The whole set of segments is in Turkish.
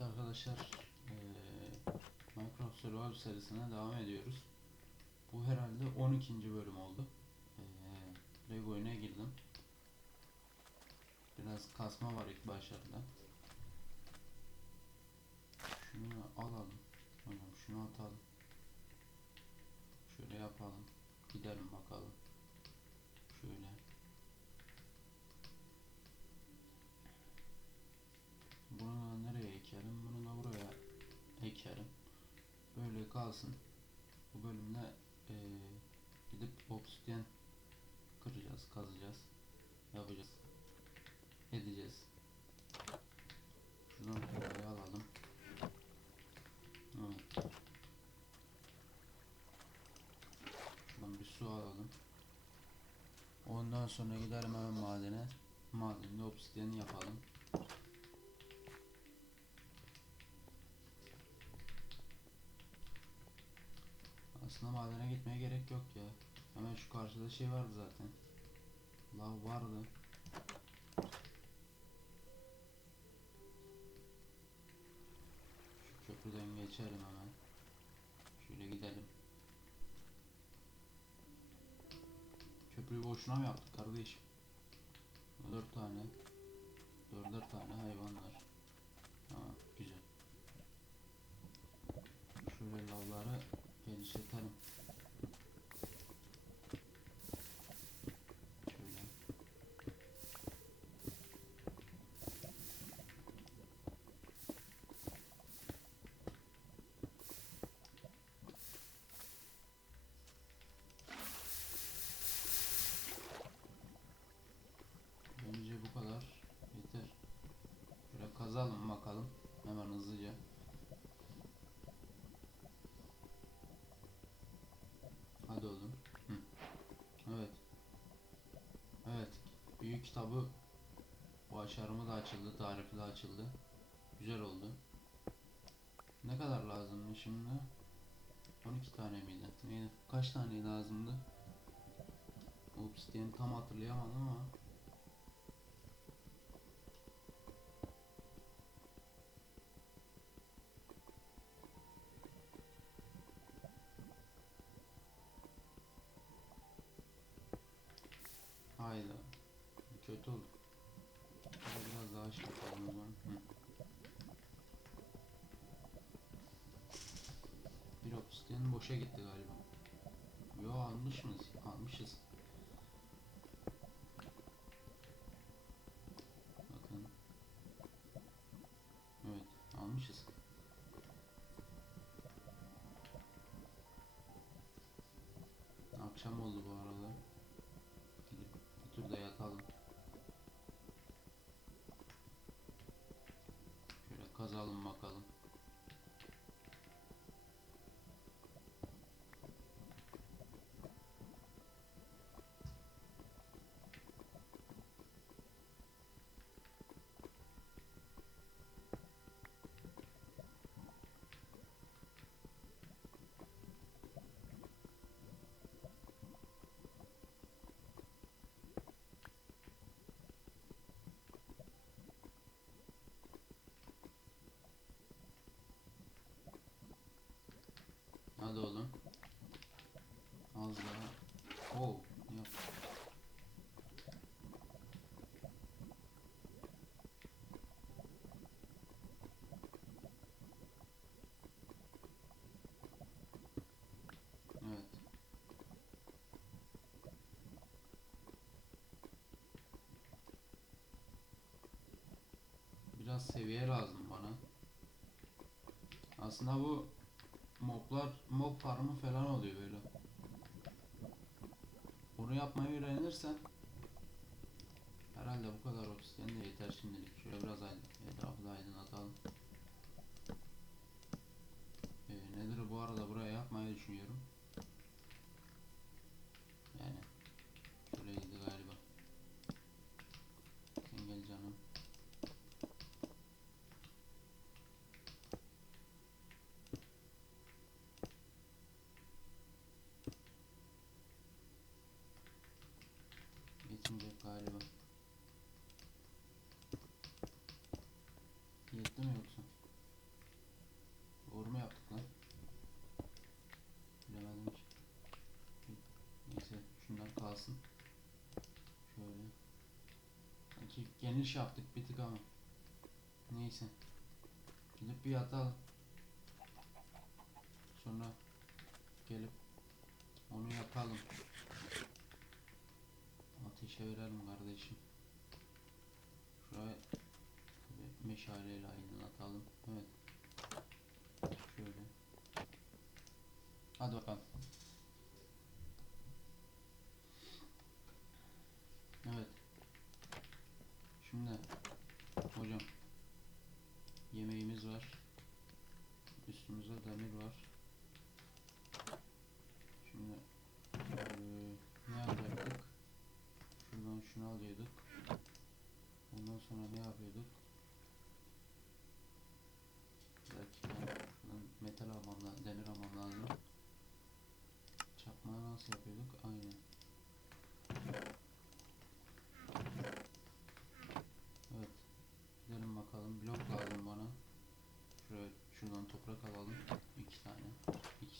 Evet arkadaşlar eee Minecraft Survival serisine devam ediyoruz. Bu herhalde 12. bölüm oldu. Eee Lego oyuna girdim. Biraz kasma var ilk başlarda. Şunu alalım. Hocam şunu atalım. Şöyle yapalım. Gidelim bakalım. Şöyle. Bunu ekerim? Bunu da buraya ekerim. Böyle kalsın. Bu bölümde eee, gidip obsidian kıracağız, kazacağız, yapacağız, edeceğiz. Şuradan şuraya alalım. Evet. Şuradan bir su alalım. Ondan sonra gidelim hemen madene. Madende obsidian yapalım. Aslında madene gitmeye gerek yok ya. Hemen şu karşıda şey vardı zaten. Lav vardı. Şu köprüden geçelim hemen. Şöyle gidelim. Köprüyü boşuna mı yaptık kardeşim? Dört tane. Dörder tane hayvan var. Tamam güzel. Şöyle lavları Şeytanım. Büyük kitabı başarımı da açıldı. Tarifi de açıldı. Güzel oldu. Ne kadar lazımdı şimdi? 12 tane miydi? Neydi? Kaç tane lazımdı? Obsidian tam hatırlayamadım ama. Hayda. Kötü oldu. Şöyle biraz daha şey yapalım o zaman. Hı. Bir obsidian boşa gitti galiba. Yo almış mıyız? Almışız. Hadi oğlum. Az daha. Oo, yok. Evet. Biraz seviye lazım bana. Aslında bu moblar mob farmı falan oluyor böyle. Bunu yapmayı öğrenirsen galiba. Niyetli mi yoksa? Doğru mu yaptık lan? Bilemedim ki. Neyse şundan kalsın. Şöyle. Sanki geniş yaptık bir tık ama. Neyse. Gidip bir yatalım. Ateşe verelim kardeşim. Şuraya meşaleyle aydınlatalım. Evet. Şöyle. Hadi bakalım. Evet. Şimdi hocam yemeğimiz var. Üstümüzde demir var. Şimdi eee, ne yapacaktık? Şuradan şunu alıyorduk. Ondan sonra ne yapıyorduk? Bir dakika. Şuradan metal almam lazım, demir almam lazım. Çakmağı nasıl yapıyorduk? Aynen. Evet. Gidelim bakalım. Blok lazım bana. Şuraya, şuradan toprak alalım. İki tane. İki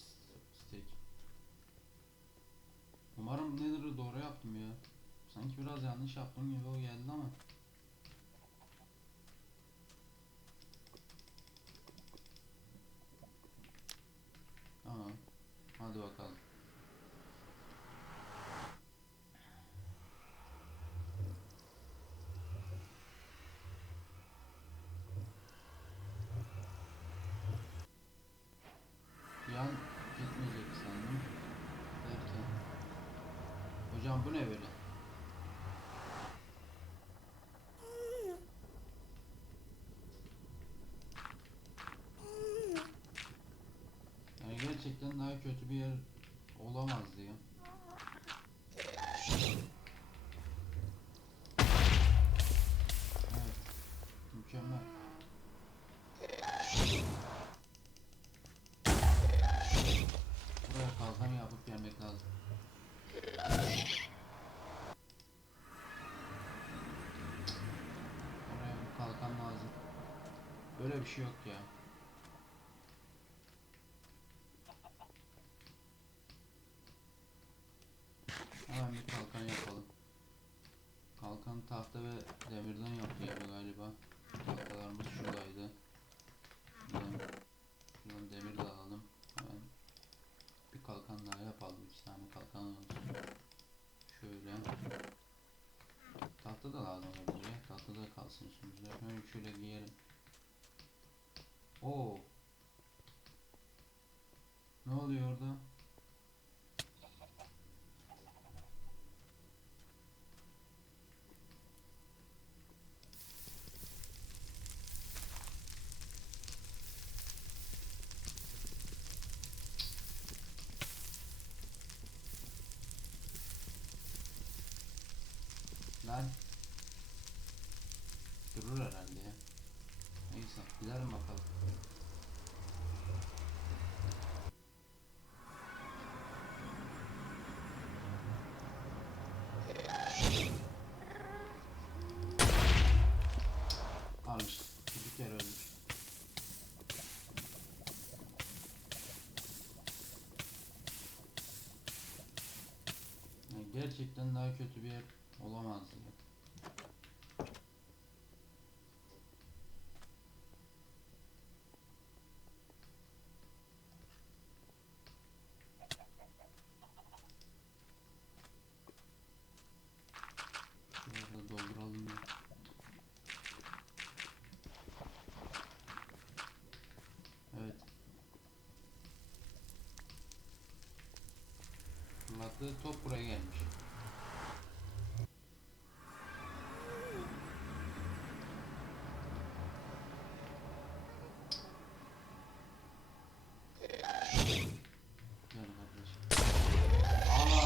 steak. Umarım Nether'ı doğru yaptım ya. Sanki biraz yanlış yaptım gibi o geldi ama. Tamam. Hadi bakalım. Bir an gitmeyecek sandım. Derken. Hocam bu ne böyle? Yani gerçekten daha kötü bir yer olamazdı ya. Evet. Mükemmel. Buraya kalkan yapıp gelmek lazım. Oraya bir kalkan lazım. Böyle bir şey yok ya. Hemen bir kalkan yapalım. Kalkan tahta ve demirden yapılıyor galiba. Tahtalarımız şuradaydı. Şuradan, şuradan demir de alalım. Hemen bir kalkan daha yapalım. İki tane kalkan olsun. Şöyle. Tahta da lazım. Tahta da kalsın üstümüzde. Hemen şöyle giyelim. Oo. Ne oluyor orada? Lan. Durur herhalde ya. Neyse gidelim bakalım. Bir kere gerçekten daha kötü bir yer olamazdı ya. Şurada dolduralım ya. Evet. Fırlattığı top buraya gelmiş.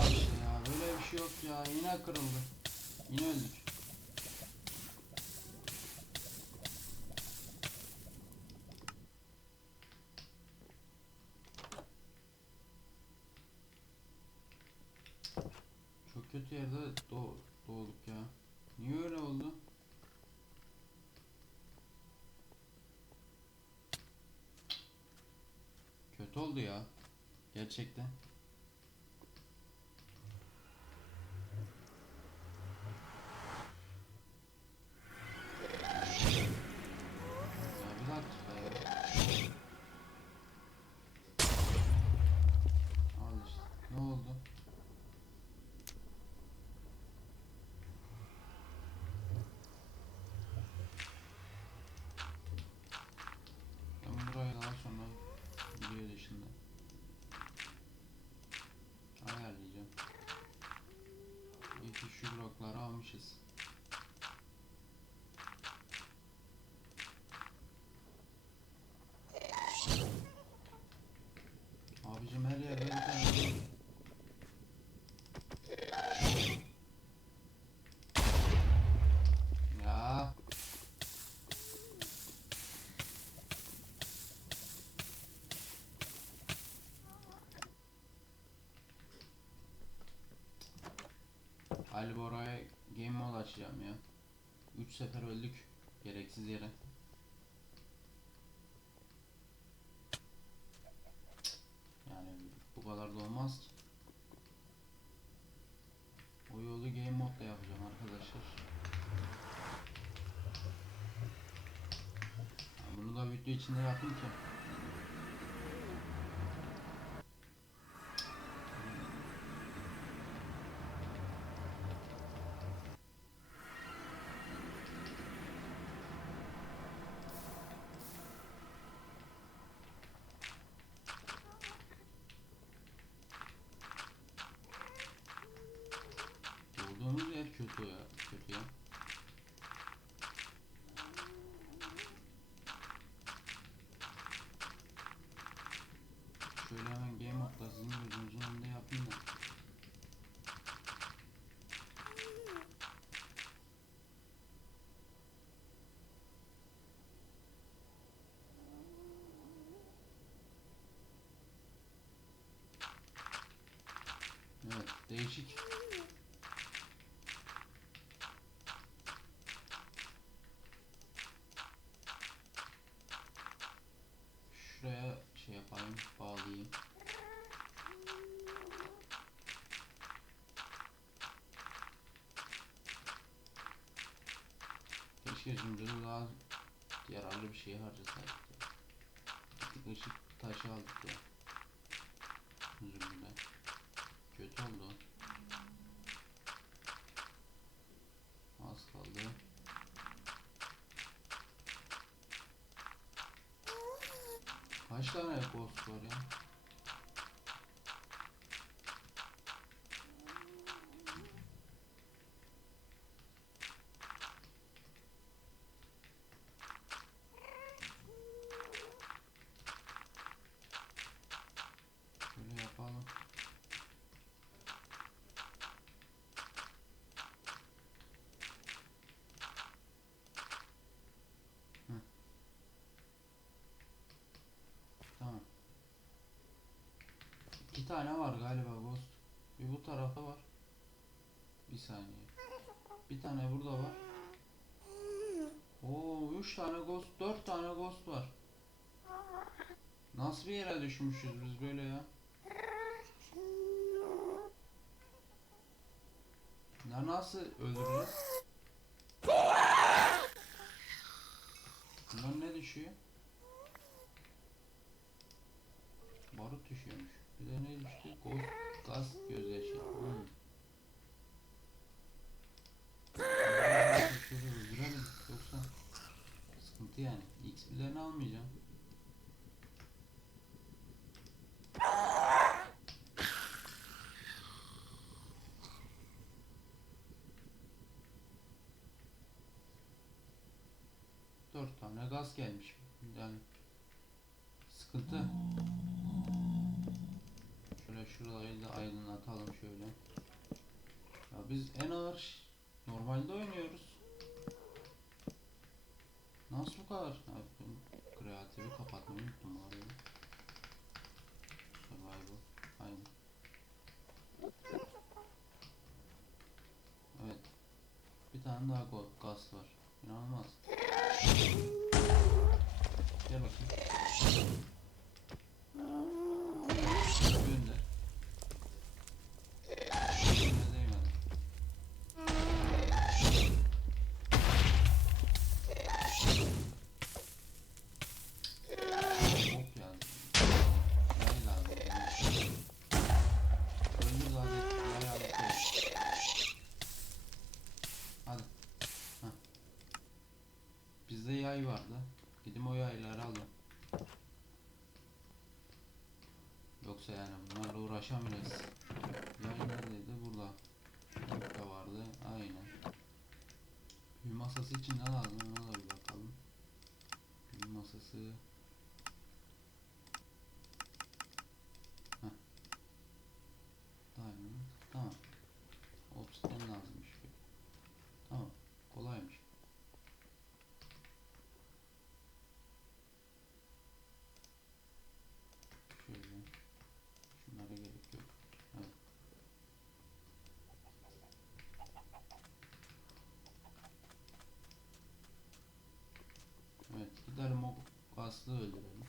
İşte ya böyle bir şey yok ya yine kırıldı. Yine öldük. Çok kötü yerde doğ doğduk ya. Niye öyle oldu? Kötü oldu ya. Gerçekten. tamamlamışız. Abicim her yerde bir tane. Ya. Albora'ya game mode açacağım ya. 3 sefer öldük gereksiz yere. Yani bu kadar da olmaz. O yolu game modda yapacağım arkadaşlar. Ya bunu da video içinde yapayım ki. Doğduğumuz yer kötü ya. Kötü ya. Şöyle hemen game modda sizin gözünüzün önünde yapayım da. Evet, değişik. Şuraya şey yapayım, bağlayayım. Zümrütü daha yararlı bir şey harcasaydık ya. Gittik ışık taşı aldık ya. Zümrüt'e. Kötü oldu. Az kaldı. Kaç tane ghost var ya? Şöyle yapalım. Hı. Tamam. İki tane var galiba ghost. Bir bu tarafta var. Bir saniye. Bir tane burada var. Oo, üç tane ghost, dört tane ghost var. Nasıl bir yere düşmüşüz biz böyle ya? Ya nasıl öldüreceğiz? Bunlar ne düşüyor? Barut düşüyormuş. Bir de ne düştü? Ghost, gaz gözyaşı. Hmm. Öldürelim. Yoksa sıkıntı yani. XP'lerini almayacağım. Dört tane gaz gelmiş. Yani sıkıntı. Şöyle şuraları da aydınlatalım şöyle. Ya biz en ağır normalde oynuyoruz. Nasıl bu kadar? Ben kreatifi kapatmayı unuttum arada. Survival. Aynen. Evet. Bir tane daha gaz var. İnanılmaz. Gel bakayım. Bunlarla uğraşamayız. Yay neredeydi? Burada. Burada vardı. Aynen. Büyü masası için ne lazım? Ona da bir bakalım. Büyü masası. Heh. Diamond. Tamam. Obsidian lazımmış. Tamam. Kolaymış. Şöyle. Şunlara gerek yok. Evet. Gidelim o kaslı öldürelim.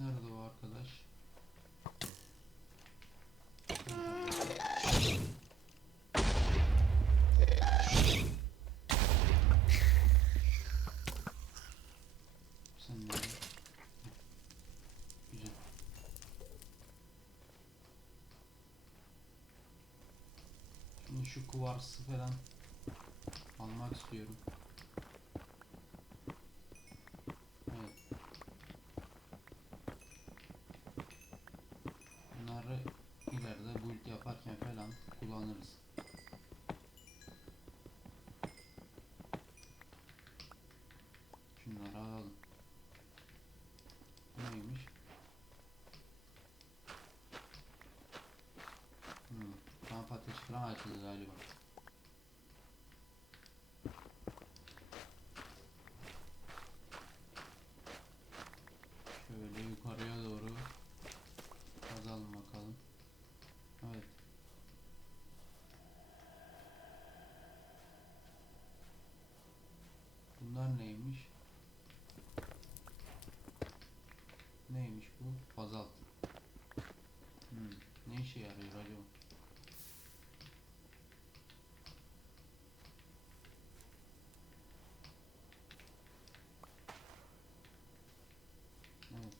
Nerede o arkadaş? Sen nerede? Güzel. Şimdi şu kuvarsı falan almak istiyorum. Evet. Bunları ileride build yaparken falan kullanırız. Şunları alalım. Bu neymiş? Hmm, kamp ateşi falan açıldı galiba. Şöyle yukarıya doğru kazalım bakalım. Evet. Bunlar neymiş? Neymiş bu? Bazalt. Hmm. Ne işe yarıyor acaba? Evet.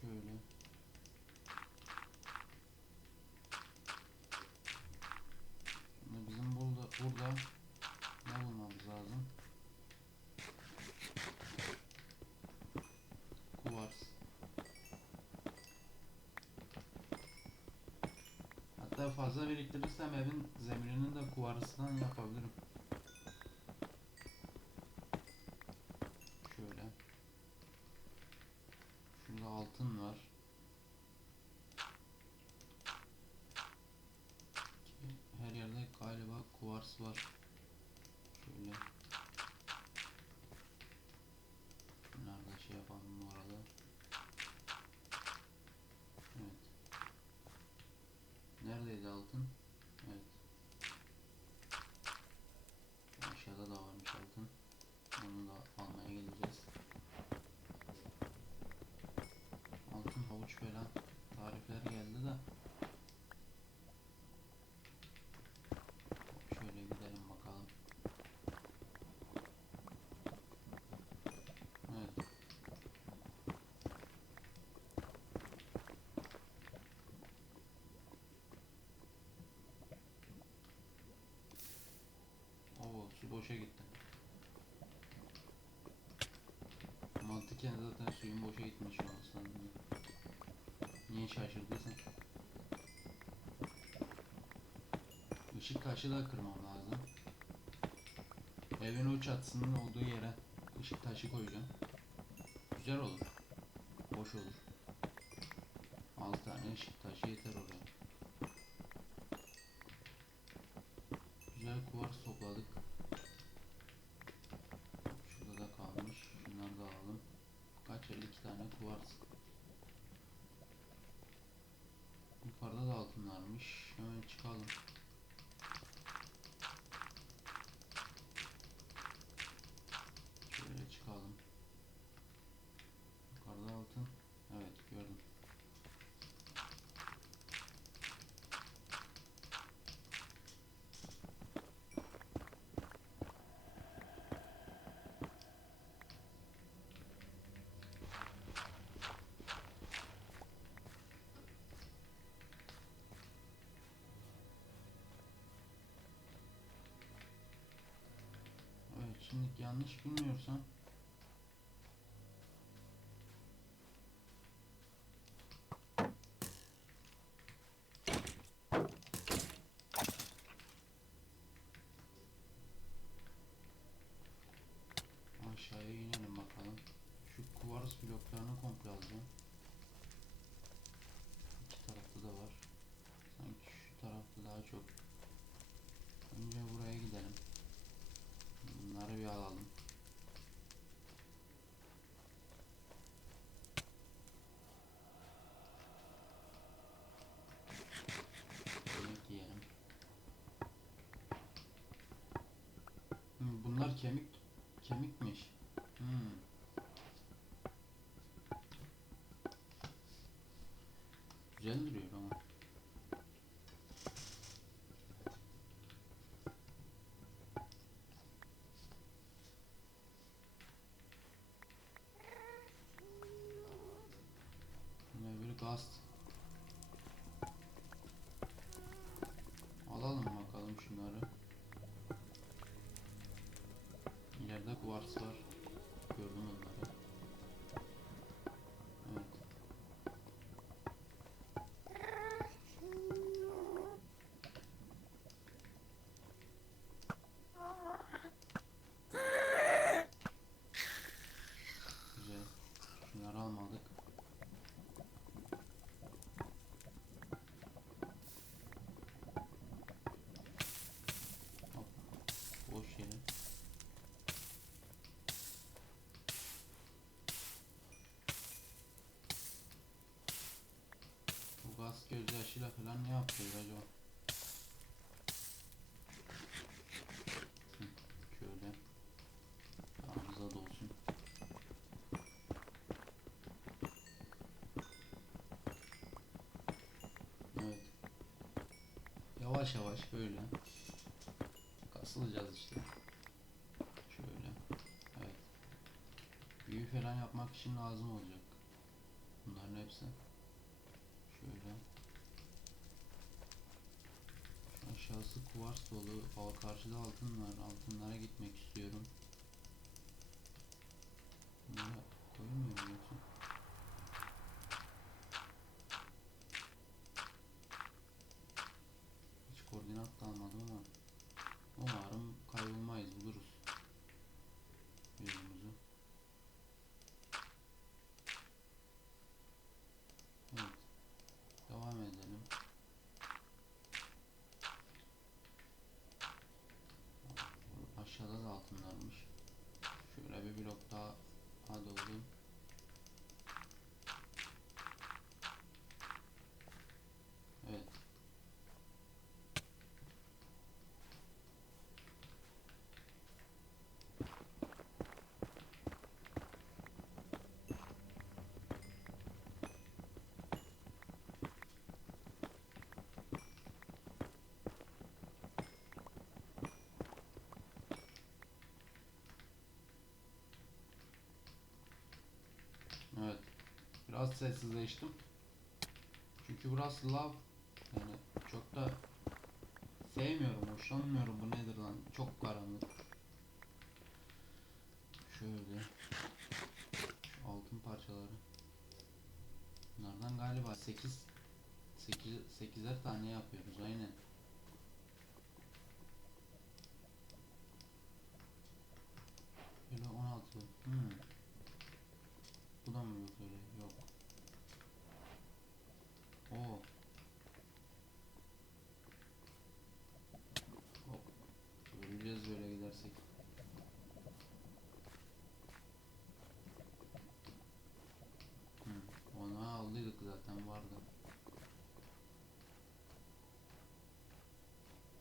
Şöyle. Şimdi bizim burada burada ne bulmamız lazım? Kuvars. Hatta fazla biriktirirsem evin zeminini de kuvarsından yapabilirim. Şöyle. Şurada altın var. Ki Her yerde galiba kuvars var. Şöyle. Nerede şey yapalım bu arada. Evet. Neredeydi altın? Evet. Aşağıda da varmış altın. Onu da almaya geleceğiz. Altın havuç falan tarifler geldi de. Şöyle gidelim bakalım. Evet. Oo, su boşa gitti. Mantıken zaten suyun boşa gitmiş olması lazım. Niye şaşırdıysan. Işık taşı da kırmam lazım. Evin o çatısının olduğu yere ışık taşı koyacağım. Güzel olur. Boş olur. 6 tane ışık taşı yeter oraya. Güzel kuvars topladık. Şurada da kalmış. Şunları da alalım. Kaç 52 tane kuvars. Yukarıda da altınlarmış. Hemen çıkalım. Şimdi yanlış bilmiyorsam çok. Önce buraya gidelim. Bunları bir alalım. Yemek yiyelim. Hmm, bunlar kemik kemikmiş. Gaz gözyaşıyla falan ne yapıyor acaba? Şöyle. Ağzıza dolsun. Evet. Yavaş yavaş böyle. Kasılacağız işte. Şöyle. Evet. Büyü falan yapmak için lazım olacak. Bunların hepsi. Şöyle. Aşağısı kuvars. Al karşıda altın var. Altınlara gitmek istiyorum. Bunları koymuyor mu yoksa? Hiç koordinat da almadım ama umarım kaybolmayız buluruz yolumuzu. Evet. Devam edelim. Aşağıda da altınlarmış. Şöyle bir blok daha hadi oğlum. Evet. Evet. Biraz sessizleştim. Çünkü burası lav. Yani çok da sevmiyorum, hoşlanmıyorum. Bu nedir lan? Çok karanlık. Şöyle. Şu altın parçaları. Bunlardan galiba 8 8 8'er tane yapıyoruz aynen. Böyle 16. Hmm. Bu da mı yok öyle? Yok. Oo. Hop. Öleceğiz böyle gidersek. Hı. Onu aldıydık zaten vardı.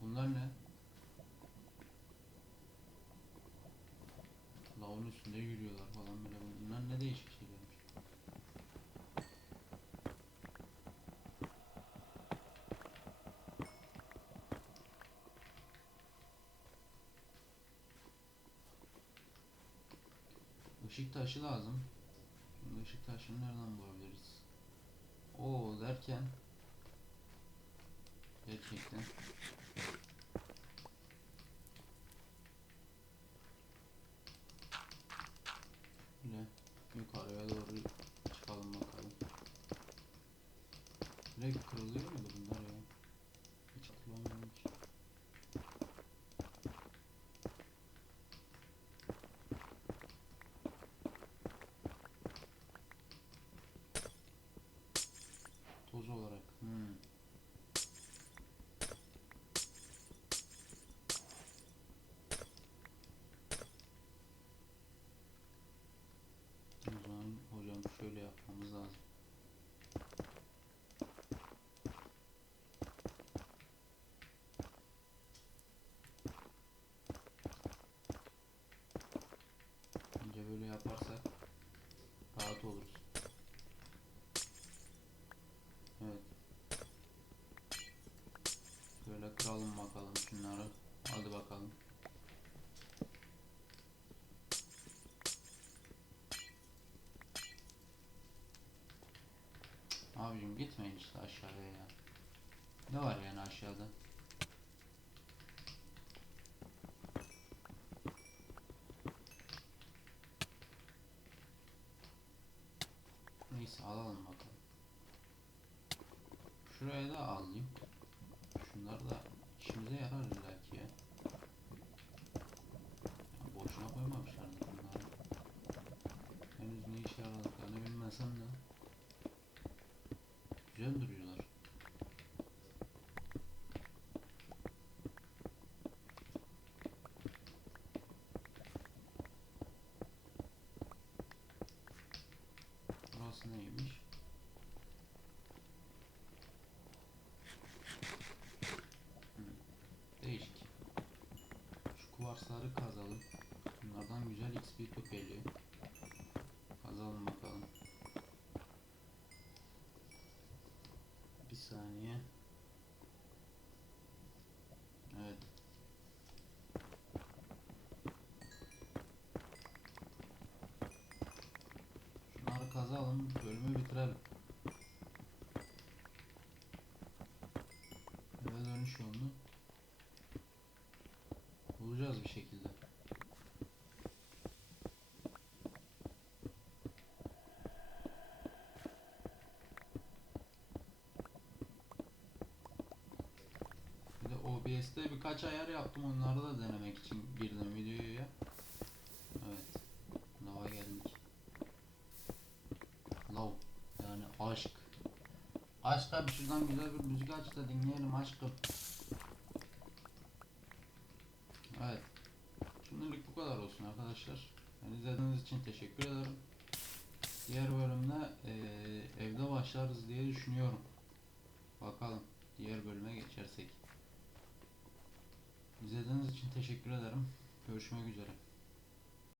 Bunlar ne? Üstünde yürüyorlar falan böyle. Bunlar ne değişik şeylermiş. Işık taşı lazım. Şimdi ışık taşını nereden bulabiliriz? Oo derken gerçekten Sanırım şöyle yapmamız lazım. Önce böyle yaparsak rahat oluruz. Evet. Böyle kıralım bakalım şunları. Hadi bakalım. Gitmeyin işte aşağıya ya. Ne var yani aşağıda? Neyse alalım bakalım. Şuraya da alayım. Şunlar da işimize yarar illaki ya. ya boşuna koymamışlardır bunları. Henüz ne işe yaradıklarını bilmesem de. Güzel duruyorlar. Burası neymiş? Değişik. Şu kuvarsları kazalım. Bunlardan güzel XP top. Kazalım bakalım. Bir saniye. Evet. Şunları kazalım, bölümü bitirelim. Eve dönüş yolunu bulacağız bir şekilde. Bir de OBS'te birkaç ayar yaptım onları da denemek için girdim videoya. Şuradan güzel bir müzik aç da dinleyelim aşkım. Evet. Şimdilik bu kadar olsun arkadaşlar. Yani izlediğiniz için teşekkür ederim. Diğer bölümde eee, evde başlarız diye düşünüyorum. Bakalım diğer bölüme geçersek. İzlediğiniz için teşekkür ederim. Görüşmek üzere.